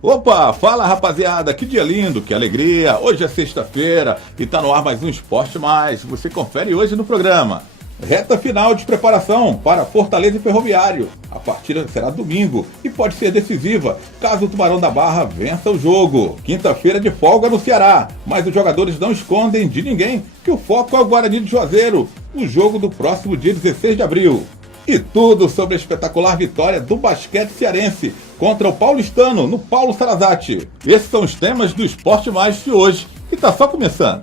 Opa, fala rapaziada, que dia lindo, que alegria. Hoje é sexta-feira e tá no ar mais um Esporte Mais. Você confere hoje no programa. Reta final de preparação para Fortaleza e Ferroviário. A partida será domingo e pode ser decisiva caso o Tubarão da Barra vença o jogo. Quinta-feira de folga no Ceará, mas os jogadores não escondem de ninguém que o foco é o Guarani de Juazeiro, o jogo do próximo dia 16 de abril. E tudo sobre a espetacular vitória do basquete cearense contra o paulistano no Paulo Sarazate. Esses são os temas do Esporte Mais de hoje, que está só começando.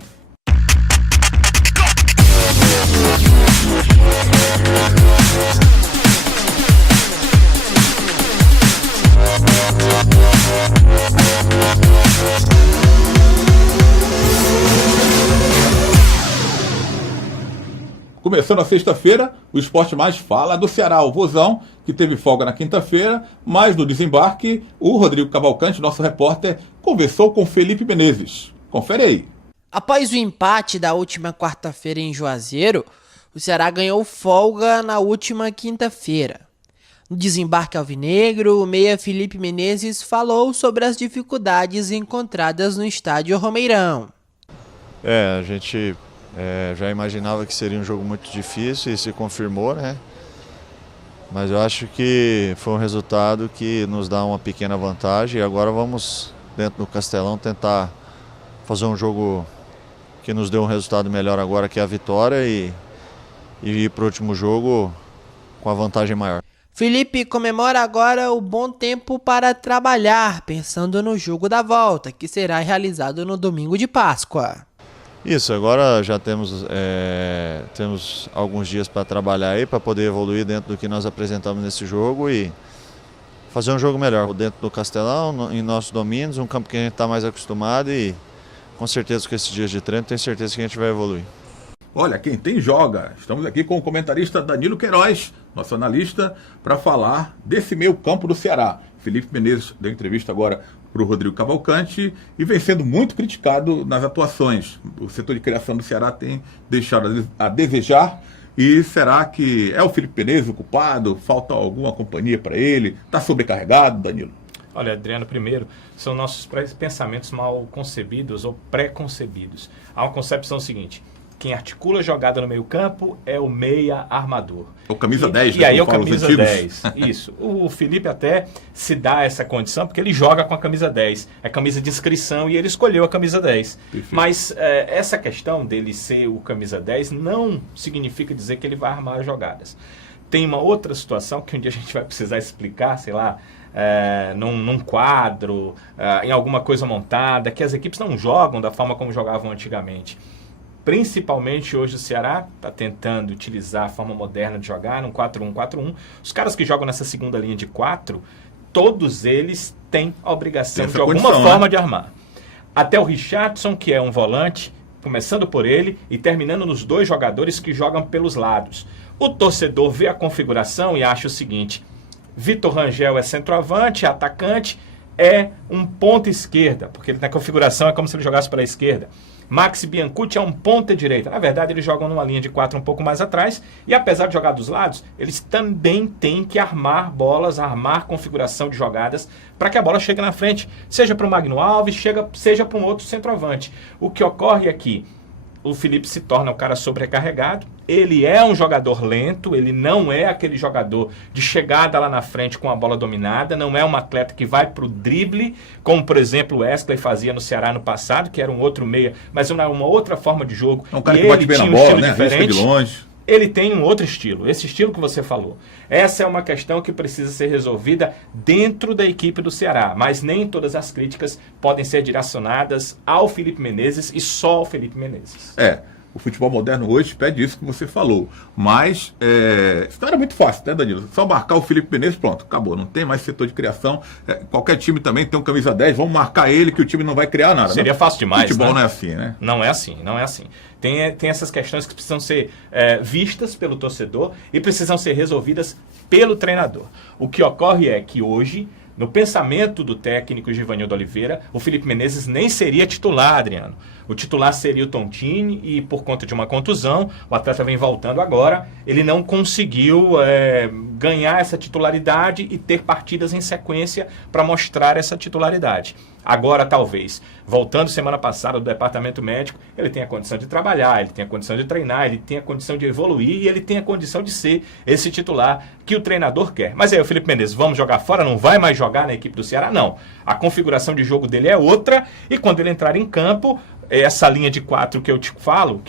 Começando a sexta-feira, o Esporte Mais fala do Ceará, o Vozão, que teve folga na quinta-feira, mas no desembarque, o Rodrigo Cavalcante, nosso repórter, conversou com Felipe Menezes. Confere aí. Após o empate da última quarta-feira em Juazeiro, o Ceará ganhou folga na última quinta-feira. No desembarque alvinegro, o meia Felipe Menezes falou sobre as dificuldades encontradas no estádio Romeirão. A gente já imaginava que seria um jogo muito difícil e se confirmou, né? Mas eu acho que foi um resultado que nos dá uma pequena vantagem e agora vamos, dentro do Castelão, tentar fazer um jogo que nos dê um resultado melhor agora, que é a vitória, e ir para o último jogo com a vantagem maior. Felipe comemora agora o bom tempo para trabalhar, pensando no jogo da volta, que será realizado no domingo de Páscoa. Isso, agora já temos alguns dias para trabalhar aí, para poder evoluir dentro do que nós apresentamos nesse jogo e fazer um jogo melhor dentro do Castelão, em nossos domínios, um campo que a gente está mais acostumado e com certeza com esses dias de treino, tenho certeza que a gente vai evoluir. Olha, quem tem joga. Estamos aqui com o comentarista Danilo Queiroz, nosso analista, para falar desse meio campo do Ceará. Felipe Menezes deu entrevista agora para o Rodrigo Cavalcante e vem sendo muito criticado nas atuações. O setor de criação do Ceará tem deixado a desejar. E será que é o Felipe Menezes o culpado? Falta alguma companhia para ele? Está sobrecarregado, Danilo? Olha, Adriano, primeiro, são nossos pensamentos mal concebidos ou pré-concebidos. Há uma concepção seguinte: quem articula a jogada no meio campo é o meia armador. O camisa 10, né? E aí é o camisa camisa 10, isso. O Felipe até se dá essa condição porque ele joga com a camisa 10. É camisa de inscrição e ele escolheu a camisa 10. Perfeito. Mas essa questão dele ser o camisa 10 não significa dizer que ele vai armar as jogadas. Tem uma outra situação que um dia a gente vai precisar explicar, sei lá, num quadro, em alguma coisa montada, que as equipes não jogam da forma como jogavam antigamente. Principalmente hoje o Ceará está tentando utilizar a forma moderna de jogar, num 4-1-4-1. Os caras que jogam nessa segunda linha de 4, todos eles têm a obrigação de alguma forma de armar. Até o Richardson, que é um volante, começando por ele e terminando nos dois jogadores que jogam pelos lados. O torcedor vê a configuração e acha o seguinte: Vitor Rangel é centroavante, atacante, é um ponta esquerda, porque na configuração é como se ele jogasse pela esquerda. Maxi Biancucci é um ponta direita. Na verdade, eles jogam numa linha de 4 um pouco mais atrás. E apesar de jogar dos lados, eles também têm que armar bolas, armar configuração de jogadas para que a bola chegue na frente. Seja para o Magno Alves, seja para um outro centroavante. O que ocorre é que o Felipe se torna um cara sobrecarregado. Ele é um jogador lento, ele não é aquele jogador de chegada lá na frente com a bola dominada, não é um atleta que vai para o drible, como por exemplo o Wesley fazia no Ceará no passado, que era um outro meia, mas uma outra forma de jogo. É um cara que bate bem na bola, né? Risca de longe. Ele tem um outro estilo, esse estilo que você falou. Essa é uma questão que precisa ser resolvida dentro da equipe do Ceará, mas nem todas as críticas podem ser direcionadas ao Felipe Menezes e só ao Felipe Menezes. O futebol moderno hoje pede isso que você falou. Mas isso não era muito fácil, né, Danilo? Só marcar o Felipe Menezes, pronto, acabou. Não tem mais setor de criação. Qualquer time também tem um camisa 10, vamos marcar ele que o time não vai criar nada. Seria fácil demais, futebol, né? Não é assim, né? Não é assim, não é assim. Tem essas questões que precisam ser vistas pelo torcedor e precisam ser resolvidas pelo treinador. O que ocorre é que hoje No pensamento do técnico Givanildo Oliveira, o Felipe Menezes nem seria titular, Adriano. O titular seria o Tontini e, por conta de uma contusão, o atleta vem voltando agora, ele não conseguiu ganhar essa titularidade e ter partidas em sequência para mostrar essa titularidade. Agora, talvez, voltando semana passada do departamento médico, ele tem a condição de trabalhar, ele tem a condição de treinar, ele tem a condição de evoluir e ele tem a condição de ser esse titular que o treinador quer. Mas aí, o Felipe Menezes, vamos jogar fora? Não vai mais jogar na equipe do Ceará? Não. A configuração de jogo dele é outra e quando ele entrar em campo, essa linha de 4 que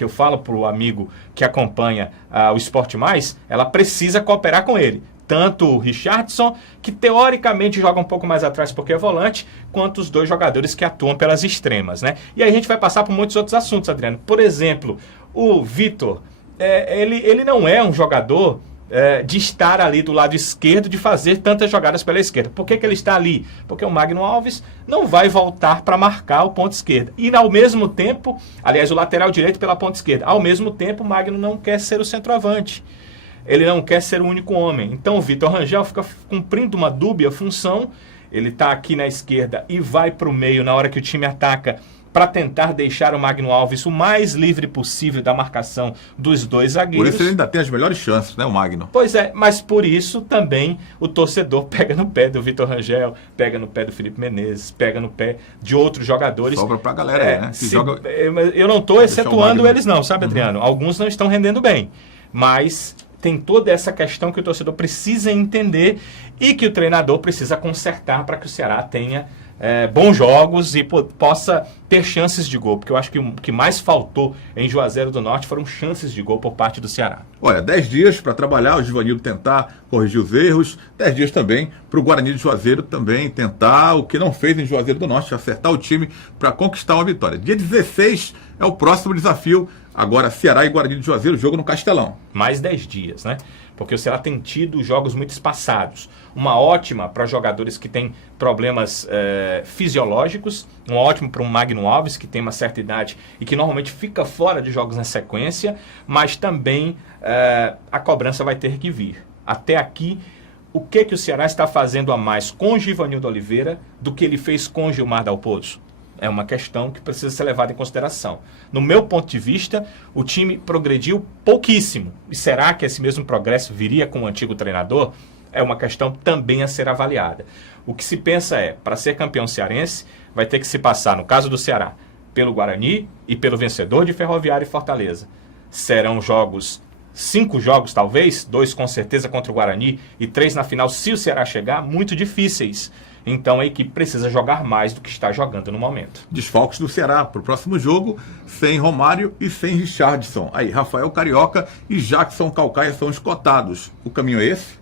eu falo para o amigo que acompanha o Esporte Mais, ela precisa cooperar com ele. Tanto o Richardson, que teoricamente joga um pouco mais atrás porque é volante, quanto os dois jogadores que atuam pelas extremas, né? E aí a gente vai passar por muitos outros assuntos, Adriano. Por exemplo, o Vitor, ele não é um jogador de estar ali do lado esquerdo, de fazer tantas jogadas pela esquerda. Por que ele está ali? Porque o Magno Alves não vai voltar para marcar o ponto esquerdo. E ao mesmo tempo, aliás, o lateral direito pela ponta esquerda. Ao mesmo tempo, o Magno não quer ser o centroavante. Ele não quer ser o único homem. Então o Vitor Rangel fica cumprindo uma dúbia função. Ele está aqui na esquerda e vai para o meio na hora que o time ataca para tentar deixar o Magno Alves o mais livre possível da marcação dos dois zagueiros. Por isso ele ainda tem as melhores chances, né, o Magno? Pois é, mas por isso também o torcedor pega no pé do Vitor Rangel, pega no pé do Felipe Menezes, pega no pé de outros jogadores. Sobra pra galera aí, né? Eu não estou excetuando eles não, sabe, Adriano? Alguns não estão rendendo bem, mas tem toda essa questão que o torcedor precisa entender e que o treinador precisa consertar para que o Ceará tenha bons jogos e possa ter chances de gol. Porque eu acho que o que mais faltou em Juazeiro do Norte foram chances de gol por parte do Ceará. Olha, 10 dias para trabalhar, o Givanildo tentar corrigir os erros, 10 dias também para o Guarani de Juazeiro também tentar o que não fez em Juazeiro do Norte, acertar o time para conquistar uma vitória. Dia 16 é o próximo desafio. Agora, Ceará e Guarani de Juazeiro, jogo no Castelão. Mais 10 dias, né? Porque o Ceará tem tido jogos muito espaçados. Uma ótima para jogadores que têm problemas fisiológicos, uma ótima para um Magno Alves, que tem uma certa idade e que normalmente fica fora de jogos na sequência, mas também a cobrança vai ter que vir. Até aqui, o que o Ceará está fazendo a mais com o Givanildo Oliveira do que ele fez com o Gilmar Dalpozo? É uma questão que precisa ser levada em consideração. No meu ponto de vista, o time progrediu pouquíssimo. E será que esse mesmo progresso viria com o antigo treinador? É uma questão também a ser avaliada. O que se pensa para ser campeão cearense, vai ter que se passar, no caso do Ceará, pelo Guarani e pelo vencedor de Ferroviária e Fortaleza. Serão 5 jogos talvez, 2 com certeza contra o Guarani e 3 na final, se o Ceará chegar, muito difíceis. Então a equipe precisa jogar mais do que está jogando no momento. Desfalques do Ceará para o próximo jogo, sem Romário e sem Richardson. Aí, Rafael Carioca e Jackson Calcaia são os cotados. O caminho é esse?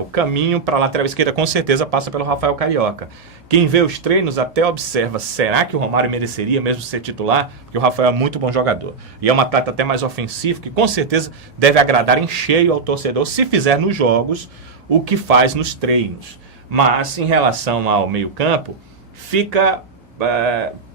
O caminho para a lateral esquerda com certeza passa pelo Rafael Carioca. Quem vê os treinos até observa, será que o Romário mereceria mesmo ser titular? Porque o Rafael é muito bom jogador. E é um atleta até mais ofensivo, que com certeza deve agradar em cheio ao torcedor, se fizer nos jogos o que faz nos treinos. Mas, em relação ao meio-campo, fica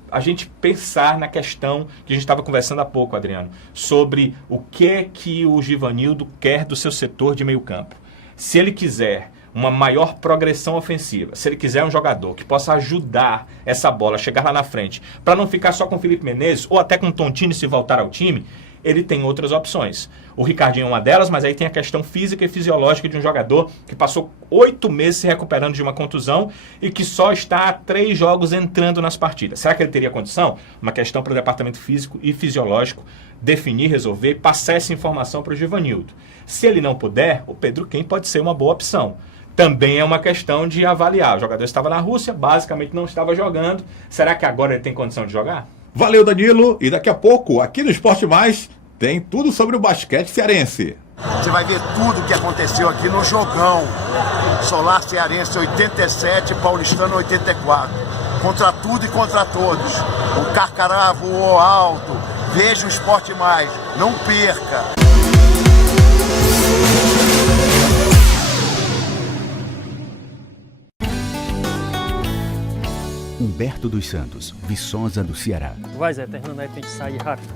a gente pensar na questão que a gente estava conversando há pouco, Adriano, sobre o que o Givanildo quer do seu setor de meio-campo. Se ele quiser uma maior progressão ofensiva, se ele quiser um jogador que possa ajudar essa bola a chegar lá na frente, para não ficar só com o Felipe Menezes, ou até com o Tontini se voltar ao time, ele tem outras opções. O Ricardinho é uma delas, mas aí tem a questão física e fisiológica de um jogador que passou 8 meses se recuperando de uma contusão e que só está há 3 jogos entrando nas partidas. Será que ele teria condição? Uma questão para o departamento físico e fisiológico definir, resolver e passar essa informação para o Givanildo. Se ele não puder, o Pedro Quem pode ser uma boa opção. Também é uma questão de avaliar. O jogador estava na Rússia, basicamente não estava jogando. Será que agora ele tem condição de jogar? Valeu, Danilo. E daqui a pouco, aqui no Esporte Mais, tem tudo sobre o basquete cearense. Você vai ver tudo o que aconteceu aqui no jogão. Solar Cearense 87, Paulistano 84. Contra tudo e contra todos. O Carcará voou alto. Veja o Esporte Mais. Não perca. Humberto dos Santos, Viçosa do Ceará. Vai, Zé, terminando aí pra gente sair rápido.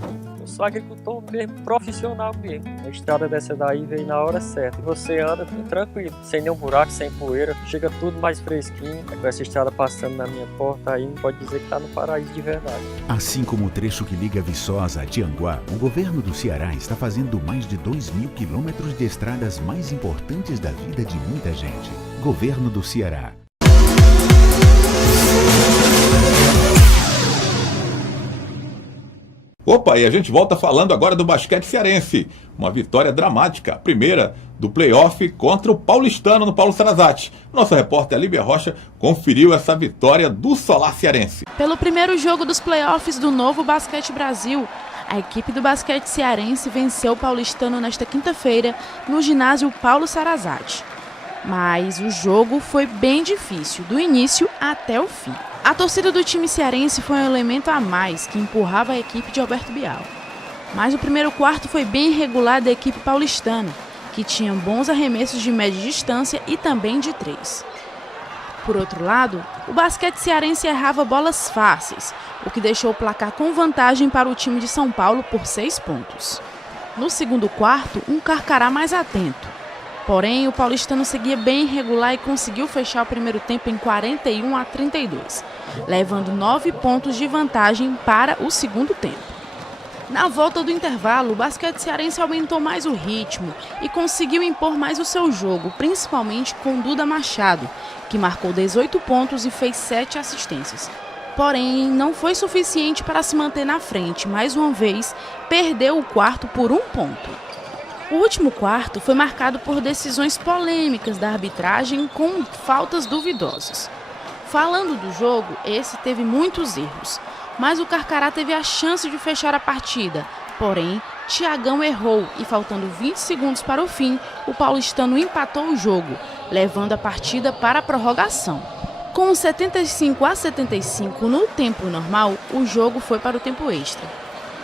sou agricultor mesmo, profissional mesmo. A estrada dessa daí veio na hora certa. E você anda tranquilo, sem nenhum buraco, sem poeira, chega tudo mais fresquinho. Com essa estrada passando na minha porta aí, pode dizer que está no paraíso de verdade. Assim como o trecho que liga Viçosa a Tianguá, o governo do Ceará está fazendo mais de 2.000 quilômetros de estradas mais importantes da vida de muita gente. Governo do Ceará. Opa, e a gente volta falando agora do basquete cearense. Uma vitória dramática, a primeira do playoff contra o Paulistano no Paulo Sarazate. Nossa repórter Lívia Rocha conferiu essa vitória do Solar Cearense. Pelo primeiro jogo dos playoffs do Novo Basquete Brasil, a equipe do basquete cearense venceu o Paulistano nesta quinta-feira no ginásio Paulo Sarazate. Mas o jogo foi bem difícil, do início até o fim. A torcida do time cearense foi um elemento a mais que empurrava a equipe de Alberto Bial. Mas o primeiro quarto foi bem irregular da equipe paulistana, que tinha bons arremessos de média distância e também de 3. Por outro lado, o basquete cearense errava bolas fáceis, o que deixou o placar com vantagem para o time de São Paulo por 6 pontos. No segundo quarto, um Carcará mais atento. Porém, o paulistano seguia bem irregular e conseguiu fechar o primeiro tempo em 41-32, levando 9 pontos de vantagem para o segundo tempo. Na volta do intervalo, o basquete cearense aumentou mais o ritmo e conseguiu impor mais o seu jogo, principalmente com Duda Machado, que marcou 18 pontos e fez 7 assistências. Porém, não foi suficiente para se manter na frente. Mais uma vez, perdeu o quarto por 1 ponto. O último quarto foi marcado por decisões polêmicas da arbitragem com faltas duvidosas. Falando do jogo, esse teve muitos erros, mas o Carcará teve a chance de fechar a partida. Porém, Tiagão errou e, faltando 20 segundos para o fim, o paulistano empatou o jogo, levando a partida para a prorrogação. Com 75-75 no tempo normal, o jogo foi para o tempo extra.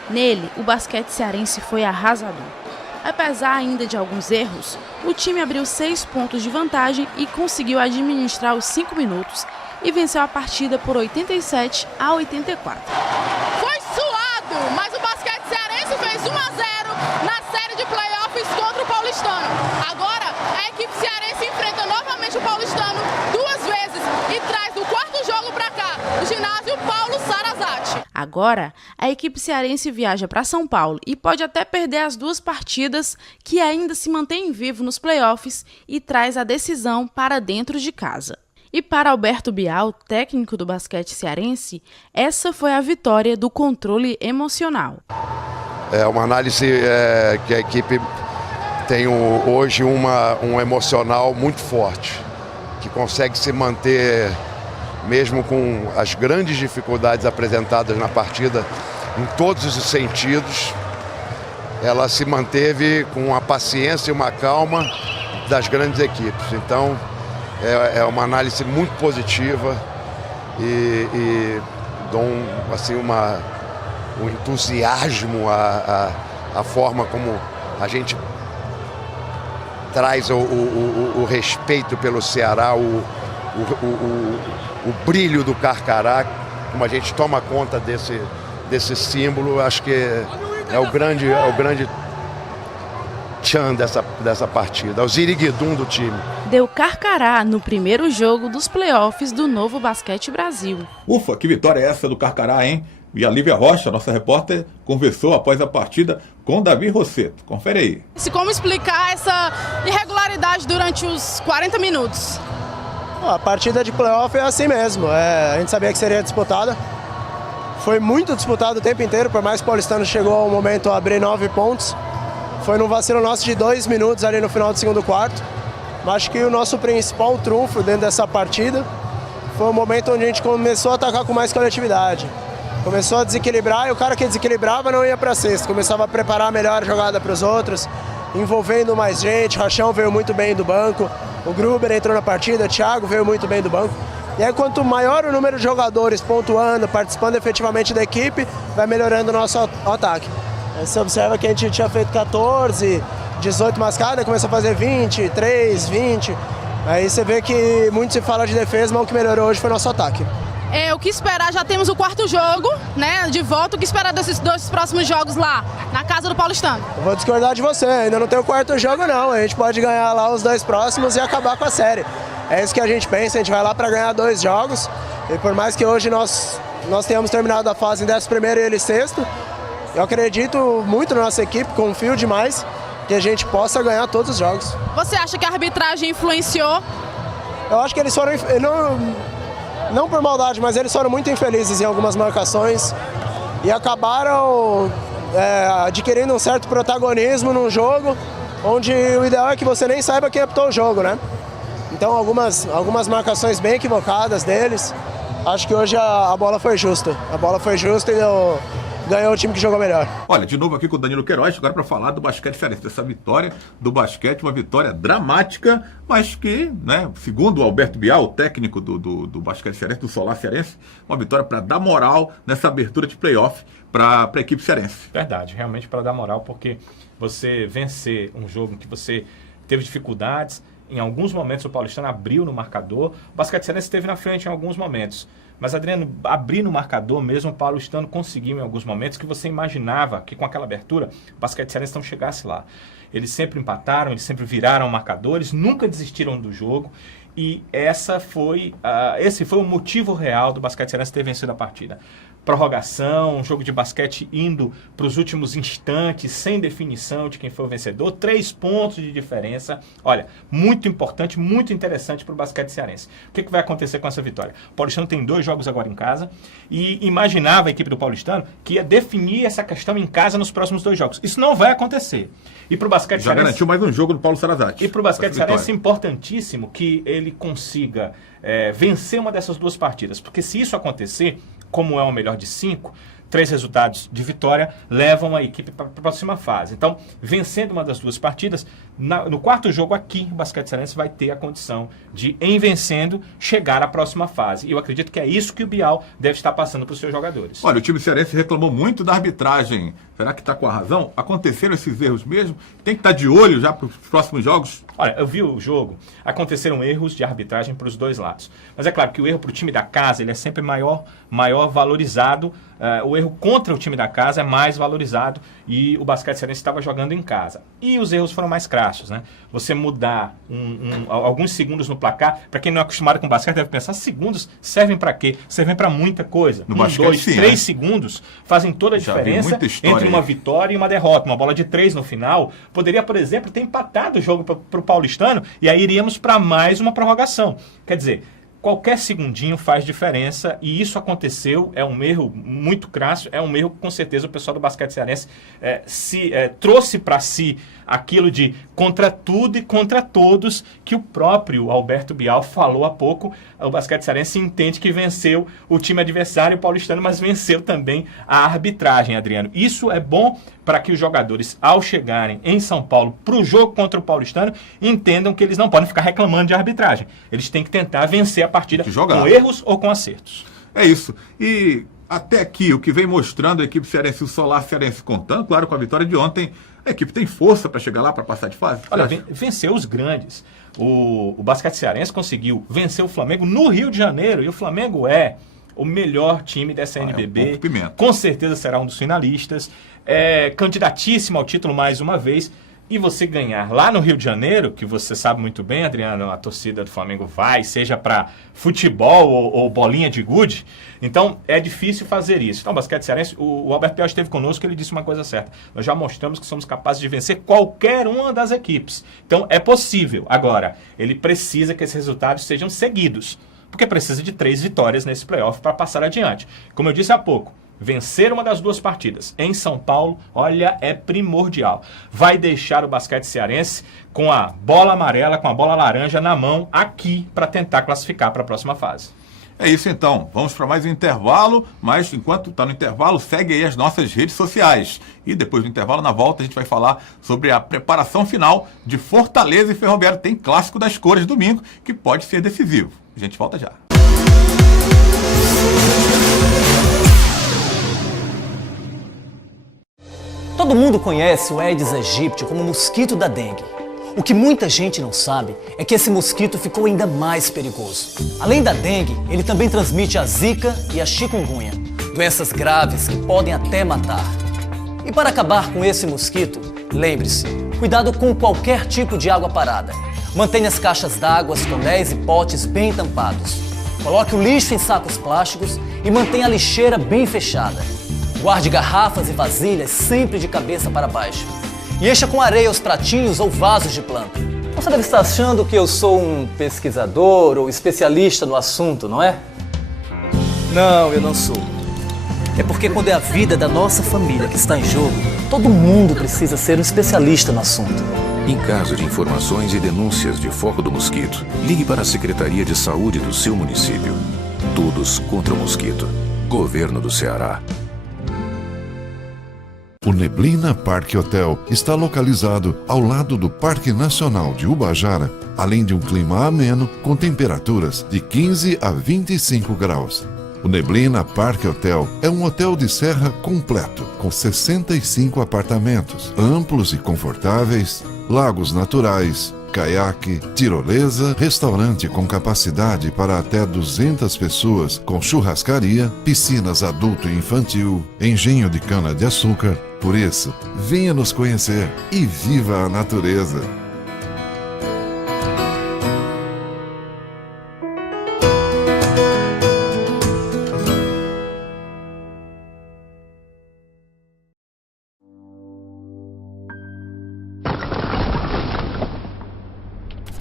Nele, o basquete cearense foi arrasador. Apesar ainda de alguns erros, o time abriu 6 pontos de vantagem e conseguiu administrar os 5 minutos e venceu a partida por 87-84. Foi suado, mas o basquete cearense fez 1-0 na série de playoffs contra o Paulistano. Agora, a equipe cearense enfrenta novamente o Paulistano 2 vezes e traz o quarto jogo para cá, o ginásio Paulo Sarazate. Agora, a equipe cearense viaja para São Paulo e pode até perder as 2 partidas que ainda se mantém vivo nos playoffs e traz a decisão para dentro de casa. E para Alberto Bial, técnico do basquete cearense, essa foi a vitória do controle emocional. É uma análise que a equipe tem hoje um emocional muito forte, que consegue se manter mesmo com as grandes dificuldades apresentadas na partida, em todos os sentidos. Ela se manteve com a paciência e uma calma das grandes equipes. Então, é uma análise muito positiva e dou um entusiasmo à forma como a gente traz o respeito pelo Ceará, o brilho do Carcará, como a gente toma conta desse símbolo. Acho que é o grande tchan dessa partida, é o ziriguidum do time. Deu Carcará no primeiro jogo dos playoffs do Novo Basquete Brasil. Ufa, que vitória é essa do Carcará, hein? E a Lívia Rocha, nossa repórter, conversou após a partida com Davi Rosseto. Confere aí. Como explicar essa irregularidade durante os 40 minutos? A partida de playoff é assim mesmo, a gente sabia que seria disputada. Foi muito disputado o tempo inteiro, por mais que o Paulistano chegou ao momento a abrir 9 pontos. Foi num vacilo nosso de 2 minutos ali no final do segundo quarto. Mas acho que o nosso principal trunfo dentro dessa partida foi o momento onde a gente começou a atacar com mais coletividade. Começou a desequilibrar e o cara que desequilibrava não ia para a cesta. Começava a preparar a melhor jogada para os outros, envolvendo mais gente. Rachão veio muito bem do banco. O Gruber entrou na partida, o Thiago veio muito bem do banco. E aí, quanto maior o número de jogadores pontuando, participando efetivamente da equipe, vai melhorando o nosso ataque. Aí você observa que a gente tinha feito 14, 18 mascadas, começou a fazer 20, 3, 20. Aí você vê que muito se fala de defesa, mas o que melhorou hoje foi o nosso ataque. O que esperar? Já temos o 4º jogo, né, de volta. O que esperar desses 2 próximos jogos lá, na casa do Paulistano? Eu vou discordar de você, ainda não tem o 4º jogo não. A gente pode ganhar lá os 2 próximos e acabar com a série. É isso que a gente pensa, a gente vai lá para ganhar 2 jogos. E por mais que hoje nós tenhamos terminado a fase em 11º e ele 6º, eu acredito muito na nossa equipe, confio demais que a gente possa ganhar todos os jogos. Você acha que a arbitragem influenciou? Eu acho que eles foram, não por maldade, mas eles foram muito infelizes em algumas marcações e acabaram adquirindo um certo protagonismo num jogo onde o ideal é que você nem saiba quem apitou o jogo, né? Então algumas marcações bem equivocadas deles. Acho que hoje a bola foi justa. A bola foi justa e ganhou o time que jogou melhor. Olha, de novo aqui com o Danilo Queiroz, agora para falar do basquete cearense, dessa vitória do basquete, uma vitória dramática, mas que, né, segundo o Alberto Bial, o técnico do basquete cearense, do Solar Cearense, uma vitória para dar moral nessa abertura de playoff para a equipe cearense. Verdade, realmente para dar moral, porque você vencer um jogo em que você teve dificuldades, em alguns momentos o Paulistano abriu no marcador, o basquete cearense esteve na frente em alguns momentos. Mas, Adriano, abrir no marcador mesmo, o Paulistano conseguiu em alguns momentos que você imaginava que com aquela abertura o basquete cearense não chegasse lá. Eles sempre empataram, eles sempre viraram marcadores, nunca desistiram do jogo. E esse foi o motivo real do basquete cearense ter vencido a partida. Prorrogação, um jogo de basquete indo para os últimos instantes, sem definição de quem foi o vencedor, 3 pontos de diferença. Olha, muito importante, muito interessante para o basquete cearense. O que vai acontecer com essa vitória? O Paulistano tem 2 jogos agora em casa e imaginava a equipe do Paulistano que ia definir essa questão em casa nos próximos 2 jogos. Isso não vai acontecer. E para o basquete já cearense, garantiu mais um jogo do Paulo Sarazate. E para o basquete cearense é importantíssimo que ele consiga vencer uma dessas 2 partidas, porque se isso acontecer, como é o melhor de 5, 3 resultados de vitória levam a equipe para a próxima fase. Então, vencendo uma das 2 partidas, no 4º jogo aqui, o basquete cearense vai ter a condição de, em vencendo, chegar à próxima fase. E eu acredito que é isso que o Bial deve estar passando para os seus jogadores. Olha, o time cearense reclamou muito da arbitragem. Será que está com a razão? Aconteceram esses erros mesmo? Tem que estar de olho já para os próximos jogos? Olha, eu vi o jogo, aconteceram erros de arbitragem para os 2 lados. Mas é claro que o erro para o time da casa ele é sempre maior valorizado. O erro contra o time da casa é mais valorizado e o basquete cearense estava jogando em casa. E os erros foram mais crassos, né? Você mudar alguns segundos no placar, para quem não é acostumado com basquete deve pensar, segundos servem para quê? Servem para muita coisa. No basquete, 2, 3 segundos fazem toda a já diferença entre uma vitória e uma derrota. Uma bola de 3 no final poderia, por exemplo, ter empatado o jogo para o Paulistano e aí iríamos para mais uma prorrogação. Quer dizer, qualquer segundinho faz diferença e isso aconteceu, é um erro muito crasso, é um erro que com certeza o pessoal do basquete cearense trouxe para si aquilo de contra tudo e contra todos que o próprio Alberto Bial falou há pouco. O basquete cearense entende que venceu o time adversário, o paulistano, mas venceu também a arbitragem, Adriano. Isso é bom para que os jogadores, ao chegarem em São Paulo para o jogo contra o paulistano, entendam que eles não podem ficar reclamando de arbitragem. Eles têm que tentar vencer a partida com erros ou com acertos. É isso. E até aqui, o que vem mostrando a equipe cearense, o Solar Cearense contando, claro, com a vitória de ontem, a equipe tem força para chegar lá, para passar de fase? Olha, venceu os grandes. O basquete cearense conseguiu vencer o Flamengo no Rio de Janeiro, e o Flamengo é o melhor time dessa NBB. Com certeza será um dos finalistas. É candidatíssimo ao título mais uma vez. E você ganhar lá no Rio de Janeiro, que você sabe muito bem, Adriano, a torcida do Flamengo vai, seja para futebol ou bolinha de gude, então é difícil fazer isso. Então o basquete cearense, o Alberto Bial esteve conosco, ele disse uma coisa certa, nós já mostramos que somos capazes de vencer qualquer uma das equipes, então é possível. Agora, ele precisa que esses resultados sejam seguidos, porque precisa de 3 vitórias nesse playoff para passar adiante. Como eu disse há pouco, vencer uma das 2 partidas em São Paulo, olha, é primordial. Vai deixar o basquete cearense com a bola amarela, com a bola laranja na mão aqui para tentar classificar para a próxima fase. É isso então, vamos para mais um intervalo, mas enquanto está no intervalo, segue aí as nossas redes sociais. E depois do intervalo, na volta, a gente vai falar sobre a preparação final de Fortaleza e Ferroviário. Tem clássico das cores domingo, que pode ser decisivo. A gente volta já. Todo mundo conhece o Aedes aegypti como mosquito da dengue. O que muita gente não sabe é que esse mosquito ficou ainda mais perigoso. Além da dengue, ele também transmite a zika e a chikungunya, doenças graves que podem até matar. E para acabar com esse mosquito, lembre-se, cuidado com qualquer tipo de água parada. Mantenha as caixas d'água, tonéis e potes bem tampados. Coloque o lixo em sacos plásticos e mantenha a lixeira bem fechada. Guarde garrafas e vasilhas sempre de cabeça para baixo. E encha com areia os pratinhos ou vasos de planta. Você deve estar achando que eu sou um pesquisador ou especialista no assunto, não é? Não, eu não sou. É porque quando é a vida da nossa família que está em jogo, todo mundo precisa ser um especialista no assunto. Em caso de informações e denúncias de foco do mosquito, ligue para a Secretaria de Saúde do seu município. Todos contra o mosquito. Governo do Ceará. O Neblina Parque Hotel está localizado ao lado do Parque Nacional de Ubajara, além de um clima ameno com temperaturas de 15 a 25 graus. O Neblina Parque Hotel é um hotel de serra completo, com 65 apartamentos, amplos e confortáveis, lagos naturais, caiaque, tirolesa, restaurante com capacidade para até 200 pessoas, com churrascaria, piscinas adulto e infantil, engenho de cana-de-açúcar. Por isso, venha nos conhecer e viva a natureza.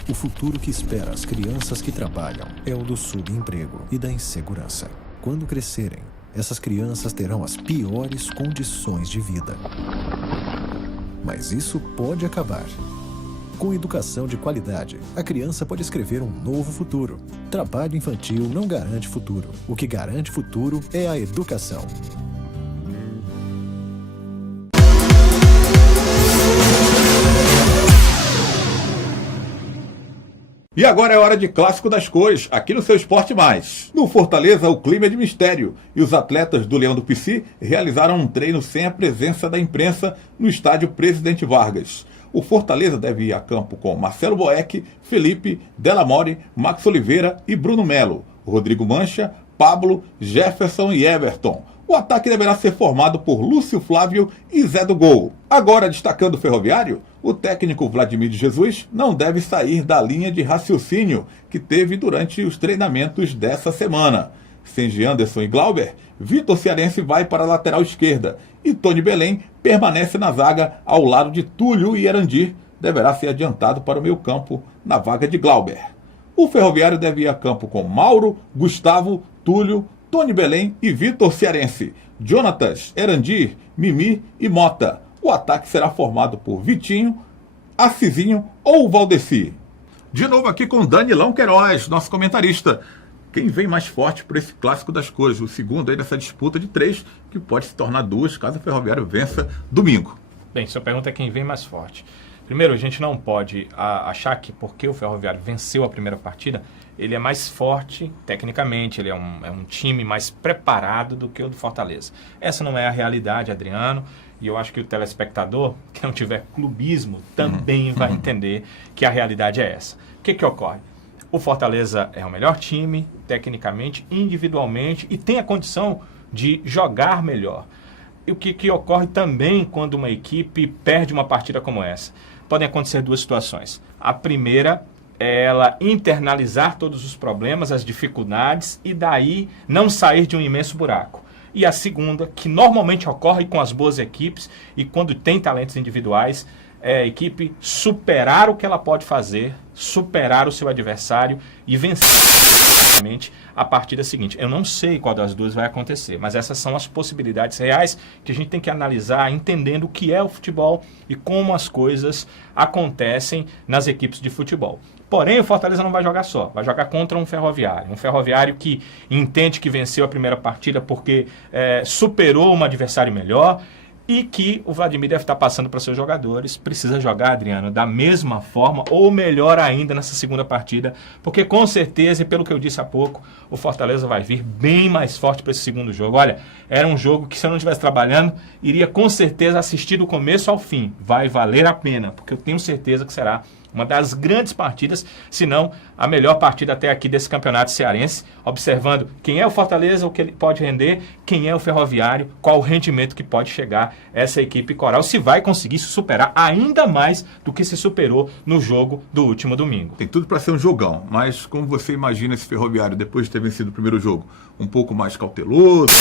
O futuro que espera as crianças que trabalham é o do subemprego e da insegurança. Quando crescerem, essas crianças terão as piores condições de vida. Mas isso pode acabar. Com educação de qualidade, a criança pode escrever um novo futuro. Trabalho infantil não garante futuro. O que garante futuro é a educação. E agora é hora de Clássico das Cores, aqui no seu Esporte Mais. No Fortaleza, o clima é de mistério e os atletas do Leão do Pici realizaram um treino sem a presença da imprensa no estádio Presidente Vargas. O Fortaleza deve ir a campo com Marcelo Boeck, Felipe, Delamore, Max Oliveira e Bruno Melo, Rodrigo Mancha, Pablo, Jefferson e Everton. O ataque deverá ser formado por Lúcio Flávio e Zé do Gol. Agora, destacando o Ferroviário, o técnico Vladimir de Jesus não deve sair da linha de raciocínio que teve durante os treinamentos dessa semana. Sem Anderson e Glauber, Vitor Cearense vai para a lateral esquerda e Tony Belém permanece na zaga ao lado de Túlio e Erandir, deverá ser adiantado para o meio-campo na vaga de Glauber. O Ferroviário deve ir a campo com Mauro, Gustavo, Túlio, Tony Belém e Vitor Cearense, Jonatas, Erandir, Mimi e Mota. O ataque será formado por Vitinho, Assisinho ou Valdeci. De novo aqui com Danilão Queiroz, nosso comentarista. Quem vem mais forte para esse Clássico das Cores? O segundo aí dessa disputa de 3, que pode se tornar 2 caso o Ferroviário vença domingo. Bem, sua pergunta é quem vem mais forte. Primeiro, a gente não pode achar que porque o Ferroviário venceu a primeira partida, ele é mais forte tecnicamente, ele é um time mais preparado do que o do Fortaleza. Essa não é a realidade, Adriano, e eu acho que o telespectador, que não tiver clubismo, também vai entender que a realidade é essa. O que ocorre? O Fortaleza é o melhor time, tecnicamente, individualmente, e tem a condição de jogar melhor. E o que ocorre também quando uma equipe perde uma partida como essa? Podem acontecer 2 situações. A primeira é ela internalizar todos os problemas, as dificuldades, e daí não sair de um imenso buraco. E a segunda, que normalmente ocorre com as boas equipes e quando tem talentos individuais, é a equipe superar o que ela pode fazer, superar o seu adversário e vencer a partida seguinte. Eu não sei qual das 2 vai acontecer, mas essas são as possibilidades reais que a gente tem que analisar, entendendo o que é o futebol e como as coisas acontecem nas equipes de futebol. Porém, o Fortaleza não vai jogar só, vai jogar contra um Ferroviário que entende que venceu a primeira partida porque superou um adversário melhor, e que o Vladimir deve estar passando para seus jogadores. Precisa jogar, Adriano, da mesma forma ou melhor ainda nessa segunda partida, porque com certeza, e pelo que eu disse há pouco, o Fortaleza vai vir bem mais forte para esse segundo jogo. Olha, era um jogo que se eu não estivesse trabalhando, iria com certeza assistir do começo ao fim. Vai valer a pena, porque eu tenho certeza que será Uma das grandes partidas, se não a melhor partida até aqui desse campeonato cearense, observando quem é o Fortaleza, o que ele pode render, quem é o Ferroviário, qual o rendimento que pode chegar essa equipe coral, se vai conseguir se superar ainda mais do que se superou no jogo do último domingo. Tem tudo para ser um jogão, mas como você imagina esse Ferroviário depois de ter vencido o primeiro jogo? Um pouco mais cauteloso,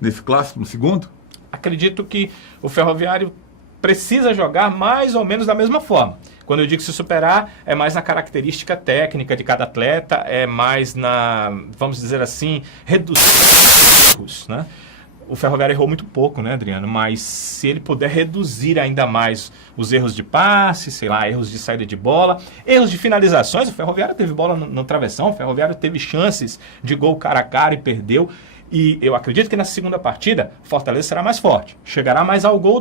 nesse clássico no segundo? Acredito que o Ferroviário precisa jogar mais ou menos da mesma forma. Quando eu digo se superar, é mais na característica técnica de cada atleta, é mais na, vamos dizer assim, reduzir os erros, né? O Ferroviário errou muito pouco, né, Adriano? Mas se ele puder reduzir ainda mais os erros de passe, sei lá, erros de saída de bola, erros de finalizações, o Ferroviário teve bola no travessão, o Ferroviário teve chances de gol cara a cara e perdeu. E eu acredito que na segunda partida, Fortaleza será mais forte, chegará mais ao gol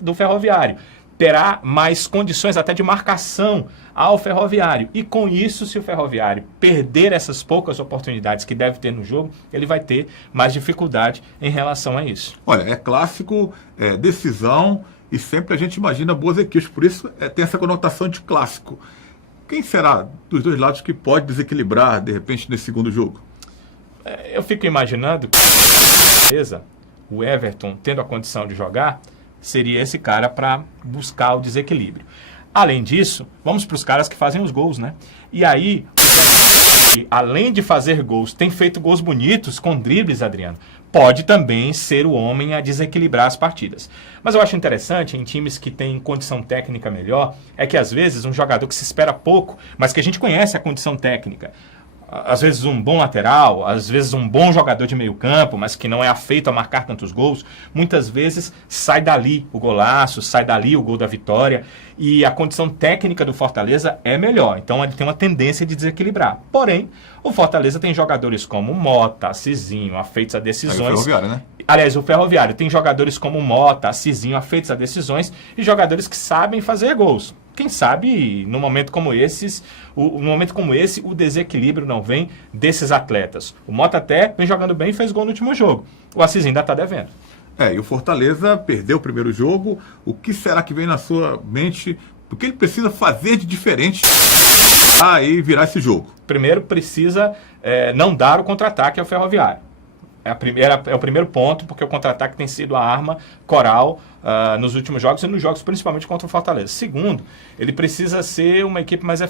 do Ferroviário, terá mais condições até de marcação ao Ferroviário. E com isso, se o Ferroviário perder essas poucas oportunidades que deve ter no jogo, ele vai ter mais dificuldade em relação a isso. Olha, é clássico, é decisão, e sempre a gente imagina boas equipes, por isso tem essa conotação de clássico. Quem será dos dois lados que pode desequilibrar, de repente, nesse segundo jogo? Eu fico imaginando que o Everton, tendo a condição de jogar, seria esse cara para buscar o desequilíbrio. Além disso, vamos para os caras que fazem os gols, né? E aí, além de fazer gols, tem feito gols bonitos com dribles, Adriano, pode também ser o homem a desequilibrar as partidas. Mas eu acho interessante, em times que têm condição técnica melhor, é que às vezes um jogador que se espera pouco, mas que a gente conhece a condição técnica, às vezes um bom lateral, às vezes um bom jogador de meio campo, mas que não é afeito a marcar tantos gols, muitas vezes sai dali o golaço, sai dali o gol da vitória, e a condição técnica do Fortaleza é melhor, então ele tem uma tendência de desequilibrar. Porém, o Fortaleza tem jogadores como Mota, Cizinho, afeitos a decisões. Aí o Ferroviário, né? Aliás, o Ferroviário tem jogadores como Mota, Cizinho, afeitos a decisões, e jogadores que sabem fazer gols. Quem sabe, num momento como esse, o desequilíbrio não vem desses atletas. O Mota até vem jogando bem e fez gol no último jogo. O Assis ainda está devendo. E o Fortaleza perdeu o primeiro jogo. O que será que vem na sua mente? O que ele precisa fazer de diferente e virar esse jogo? Primeiro, precisa não dar o contra-ataque ao Ferroviário. É o primeiro ponto, porque o contra-ataque tem sido a arma coral nos últimos jogos e nos jogos principalmente contra o Fortaleza. Segundo, ele precisa ser uma equipe mais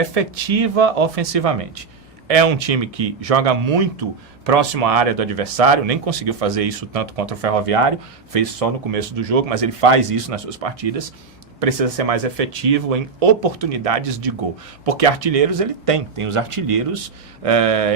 efetiva ofensivamente. É um time que joga muito próximo à área do adversário, nem conseguiu fazer isso tanto contra o Ferroviário, fez só no começo do jogo, mas ele faz isso nas suas partidas. Precisa ser mais efetivo em oportunidades de gol. Porque artilheiros ele tem os artilheiros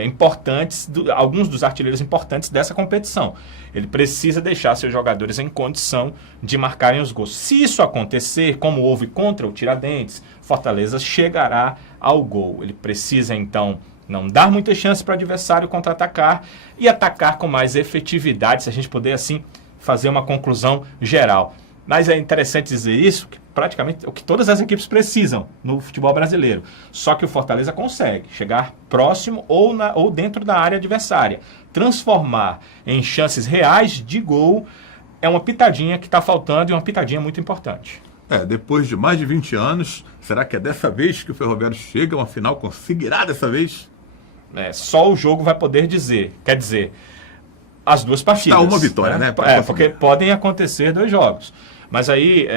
importantes, alguns dos artilheiros importantes dessa competição. Ele precisa deixar seus jogadores em condição de marcarem os gols. Se isso acontecer, como houve contra o Tiradentes, Fortaleza chegará ao gol. Ele precisa, então, não dar muitas chances para o adversário contra-atacar e atacar com mais efetividade, se a gente puder, assim, fazer uma conclusão geral. Mas é interessante dizer isso, que praticamente o que todas as equipes precisam no futebol brasileiro. Só que o Fortaleza consegue chegar próximo ou dentro da área adversária. Transformar em chances reais de gol é uma pitadinha que está faltando e uma pitadinha muito importante. Depois de mais de 20 anos, será que é dessa vez que o Ferroviário chega a uma final? Conseguirá dessa vez? Só o jogo vai poder dizer. Quer dizer, as duas partidas. Uma vitória, né? Porque podem acontecer 2 jogos. Mas aí,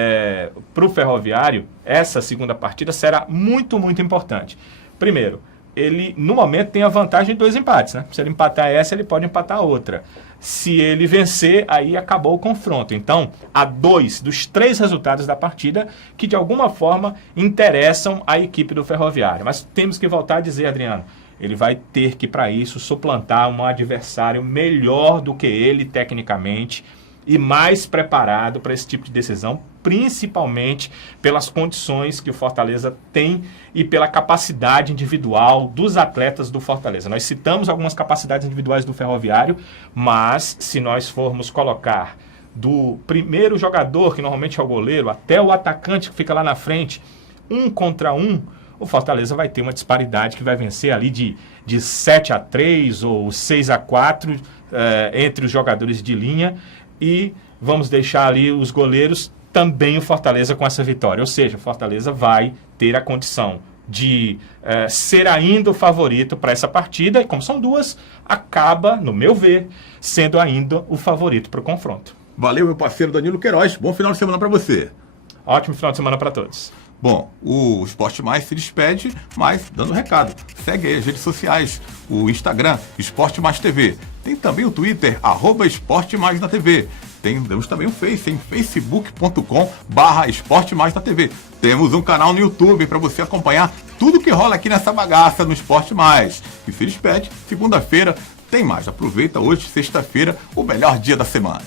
para o Ferroviário, essa segunda partida será muito, muito importante. Primeiro, ele, no momento, tem a vantagem de 2 empates, né? Se ele empatar essa, ele pode empatar a outra. Se ele vencer, aí acabou o confronto. Então, há 2 dos 3 resultados da partida que, de alguma forma, interessam a equipe do Ferroviário. Mas temos que voltar a dizer, Adriano, ele vai ter que, para isso, suplantar um adversário melhor do que ele, tecnicamente, e mais preparado para esse tipo de decisão, principalmente pelas condições que o Fortaleza tem e pela capacidade individual dos atletas do Fortaleza. Nós citamos algumas capacidades individuais do Ferroviário, mas se nós formos colocar do primeiro jogador, que normalmente é o goleiro, até o atacante que fica lá na frente, 1 contra 1, o Fortaleza vai ter uma disparidade que vai vencer ali de 7-3 ou 6-4 entre os jogadores de linha, e vamos deixar ali os goleiros também o Fortaleza com essa vitória. Ou seja, o Fortaleza vai ter a condição de ser ainda o favorito para essa partida, e como são duas, acaba, no meu ver, sendo ainda o favorito para o confronto. Valeu, meu parceiro Danilo Queiroz. Bom final de semana para você. Ótimo final de semana para todos. Bom, o Esporte Mais se despede, mas dando um recado. Segue aí as redes sociais, o Instagram, Esporte Mais TV. Tem também o Twitter, @Esporte Mais na TV. Temos também o Face, em facebook.com/Esporte Mais na TV. Temos um canal no YouTube para você acompanhar tudo que rola aqui nessa bagaça no Esporte Mais. E se despede, segunda-feira tem mais. Aproveita hoje, sexta-feira, o melhor dia da semana.